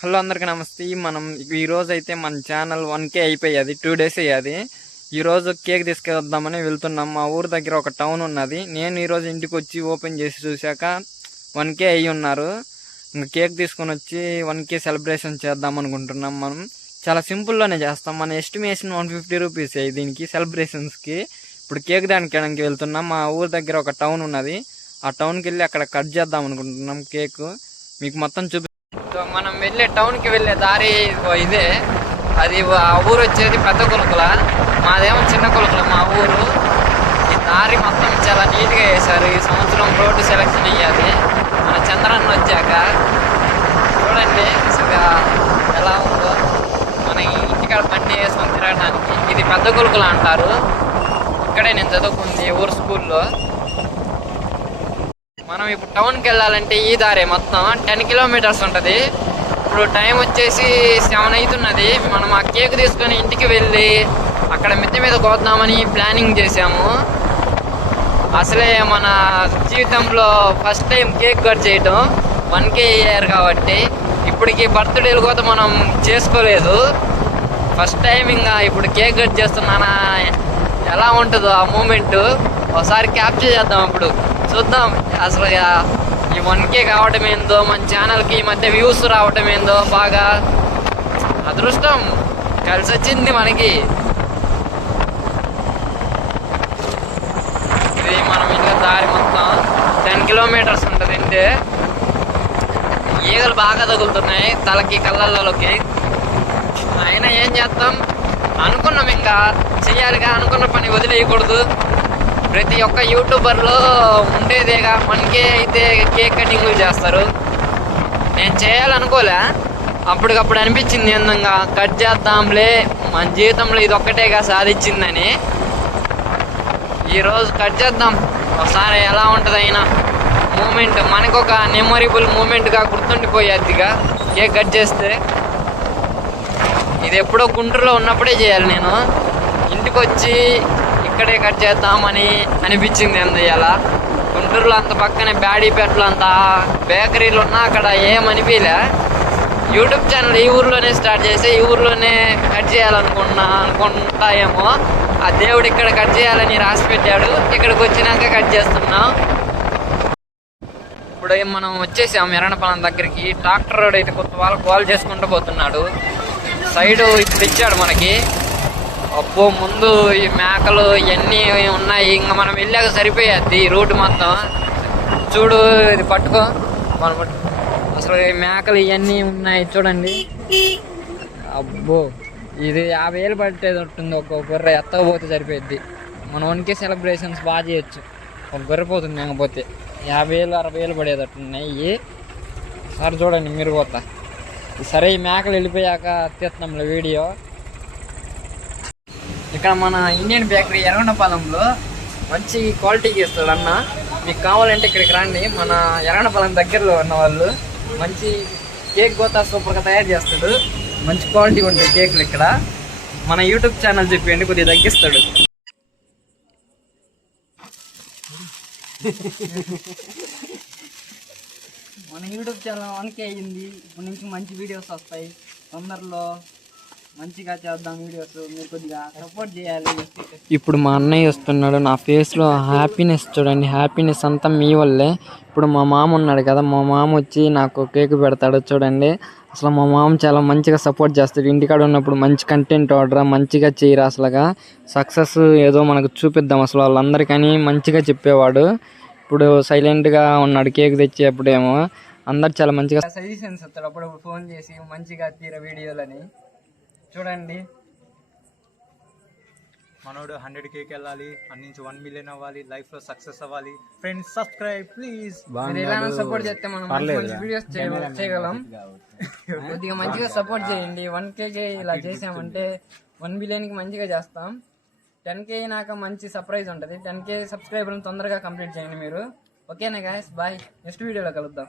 Hello అందరికీ నమస్తే. మనం ఈరోజు అయితే మన ఛానల్ 1K అయిపోయాది, 2 days అయ్యాది. ఈరోజు కేక్ తీసుకెళ్దామని వెళ్తున్నాం. మా ఊరు దగ్గర ఒక టౌన్ ఉన్నది. నేను ఈరోజు ఇంటికి వచ్చి ఓపెన్ చేసి చూశాక 1K అయ్యి ఉన్నారు. ఇంకా కేక్ తీసుకొని వచ్చి 1K సెలబ్రేషన్ చేద్దాం అనుకుంటున్నాం. మనం చాలా సింపుల్లోనే చేస్తాం. మన ఎస్టిమేషన్ 150 రూపీస్ దీనికి సెలబ్రేషన్స్కి. ఇప్పుడు కేక్ దానికి వెళ్తున్నాం. మా ఊరు దగ్గర ఒక టౌన్ ఉన్నది. ఆ టౌన్కి వెళ్ళి అక్కడ కట్ చేద్దాం అనుకుంటున్నాం కేక్. మీకు మొత్తం మనం వెళ్ళే టౌన్కి వెళ్ళే దారి ఇదే. అది ఆ ఊరు వచ్చేది పెద్ద కొలుకుల, మాదేమో చిన్న కొలుకుల మా ఊరు. ఈ దారి మొత్తం చాలా నీట్గా వేశారు. ఈ సంవత్సరం రోడ్డు సెలక్షన్ అయ్యాది మన చంద్రన్న వచ్చాక. చూడండి అసలు ఎలా ఉందో. మన ఇంటికాడ బండి వేసుకొని తిరగడానికి. ఇది పెద్ద కొలుకుల అంటారు. ఇక్కడే నేను చదువుకుంది ఊరు స్కూల్లో. మనం ఇప్పుడు టౌన్కి వెళ్ళాలంటే ఈ దారే మొత్తం 10 kilometers ఉంటుంది. ఇప్పుడు టైం వచ్చేసి 7 అవుతున్నది. మనం ఆ కేక్ తీసుకొని ఇంటికి వెళ్ళి అక్కడ మిద్దె మీద కోద్దామని ప్లానింగ్ చేసాము. అసలే మన జీవితంలో ఫస్ట్ టైం కేక్ కట్ చేయటం. 1K ఇయర్ కాబట్టి ఇప్పటికి బర్త్డేలు కూడా మనం చేసుకోలేదు. ఫస్ట్ టైం ఇంకా ఇప్పుడు కేక్ కట్ చేస్తున్నానా, ఎలా ఉంటుందో ఆ మూమెంట్ ఒకసారి క్యాప్చర్ చేద్దాం. ఇప్పుడు చూద్దాం అసలు ఈ 1K కావటం ఏందో, మన ఛానల్కి ఈ మధ్య వ్యూస్ రావటం ఏందో. బాగా అదృష్టం కలిసి వచ్చింది మనకి. ఇది మనం ఇంకా దారి మొత్తం 10 kilometers ఉంటుంది. అంటే ఈగలు బాగా తగులుతున్నాయి తలకి కళ్ళల్లోకి. అయినా ఏం చేస్తాం, అనుకున్నాం ఇంకా చెయ్యాలిగా. అనుకున్న పని వదిలేయకూడదు. ప్రతి ఒక్క యూట్యూబర్లో ఉండేదేగా 1K అయితే కేక్ కటింగ్లు చేస్తారు. నేను చేయాలనుకోలే, అప్పటికప్పుడు అనిపించింది ఏందంగా కట్ చేద్దాంలే, మన జీవితంలో ఇది ఒక్కటేగా సాధించిందని. ఈరోజు కట్ చేద్దాం ఒకసారి ఎలా ఉంటుంది. అయినా మూమెంట్ మనకు ఒక మెమొరబుల్ మూమెంట్గా గుర్తుండిపోయేదిగా కేక్ కట్ చేస్తే. ఇది ఎప్పుడో గుంటూరులో ఉన్నప్పుడే చేయాలి. నేను ఇంటికి వచ్చి ఇక్కడే కట్ చేద్దామని అనిపించింది. అందువల్ల గుంటూరులో అంత పక్కనే బ్యాడీపేటలో అంత బేకరీలు ఉన్నా అక్కడ ఏమనిపించలే. యూట్యూబ్ ఛానల్ ఈ ఊర్లోనే స్టార్ట్ చేసి ఈ ఊర్లోనే కట్ అనుకుంటా ఏమో. ఆ దేవుడు ఇక్కడ కట్ చేయాలని రాసి పెట్టాడు. ఇక్కడికి వచ్చినాక కట్ చేస్తున్నాం. ఇప్పుడు మనం వచ్చేసాం ఎర్రనపాలెం దగ్గరికి. ట్రాక్టర్ రోడ్ అయితే కొత్త వాళ్ళు కాల్ చేసుకుంటూ పోతున్నాడు. సైడ్ ఇప్పుడు ఇచ్చాడు మనకి. అబ్బో, ముందు ఈ మేకలు ఇవన్నీ ఉన్నాయి. ఇంకా మనం వెళ్ళాక సరిపోయేది ఈ రూట్ మొత్తం. చూడు ఇది పట్టుకో, మనం అసలు ఈ మేకలు ఇవన్నీ ఉన్నాయి చూడండి. అబ్బో, ఇది 50,000 పట్టేది ఉంటుంది ఒక గొర్రె. ఎత్తకపోతే సరిపోద్ది. మనం 1K సెలబ్రేషన్స్ బాగా చేయొచ్చు. ఒక గొర్రె పోతుంది లేకపోతే 50,000 60,000 పడేటట్టున్నాయి. సరే చూడండి మీరు పోతా. సరే ఈ మేకలు వెళ్ళిపోయాక తీస్తున్నాంలే వీడియో. ఇక్కడ మన ఇండియన్ బేకరీ ఎర్రగొండపాలెంలో మంచి క్వాలిటీకి ఇస్తాడు అన్న. మీకు కావాలంటే ఇక్కడికి రండి. మన ఎర్రగొండపాలెం దగ్గరలో ఉన్న వాళ్ళు మంచి కేక్ గోతా సూపర్గా తయారు చేస్తాడు. మంచి క్వాలిటీ ఉంటాయి కేకులు ఇక్కడ. మన యూట్యూబ్ ఛానల్ చెప్పండి, కొద్దిగా తగ్గిస్తాడు. మన యూట్యూబ్ ఛానల్ 1K అయ్యింది. ఇప్పటి నుంచి మంచి వీడియోస్ వస్తాయి. తొందరలో మంచిగా చేద్దాం వీడియోస్. మీరు కొద్దిగా సపోర్ట్ చేయాలి. ఇప్పుడు మా అన్నయ్య వస్తున్నాడు. నా ఫేస్లో హ్యాపీనెస్ చూడండి. హ్యాపీనెస్ అంతా మీ వల్లే. ఇప్పుడు మా మామ ఉన్నాడు కదా, మా మామ వచ్చి నాకు కేక్ పెడతాడు చూడండి. అసలు మా మామ చాలా మంచిగా సపోర్ట్ చేస్తాడు. ఇంటికాడ ఉన్నప్పుడు మంచి కంటెంట్ ఆర్డర్ మంచిగా చేయరు. అసలుగా సక్సెస్ ఏదో మనకు చూపిద్దాం అసలు వాళ్ళందరికీ మంచిగా చెప్పేవాడు. ఇప్పుడు సైలెంట్గా ఉన్నాడు. కేక్ తెచ్చేప్పుడేమో అందరు చాలా మంచిగా సజెషన్స్ ఇస్తాడు. అప్పుడప్పుడు ఫోన్ చేసి మంచిగా తీర వీడియోలని. చూడండి, మనోడు 100Kకి వెళ్ళాలి, అన్ని నుంచి 1 million అవ్వాలి, లైఫ్ లో సక్సెస్ అవ్వాలి. Friends subscribe please. సపోర్ట్ చేస్తే మనం మంచి వీడియోస్ చేయగలం. కొద్దిగా మంచిగా సపోర్ట్ చేయండి. 1Kకి ఇలా చేసామంటే 1 millionకి మంచిగా చేస్తాం. 10K అయినాక మంచి సర్ప్రైజ్ ఉంటుంది. 10K సబ్స్క్రైబర్ని తొందరగా కంప్లీట్ చేయండి మీరు. ఓకేనా గాయస్, బాయ్. నెక్స్ట్ వీడియోలో కలుద్దాం.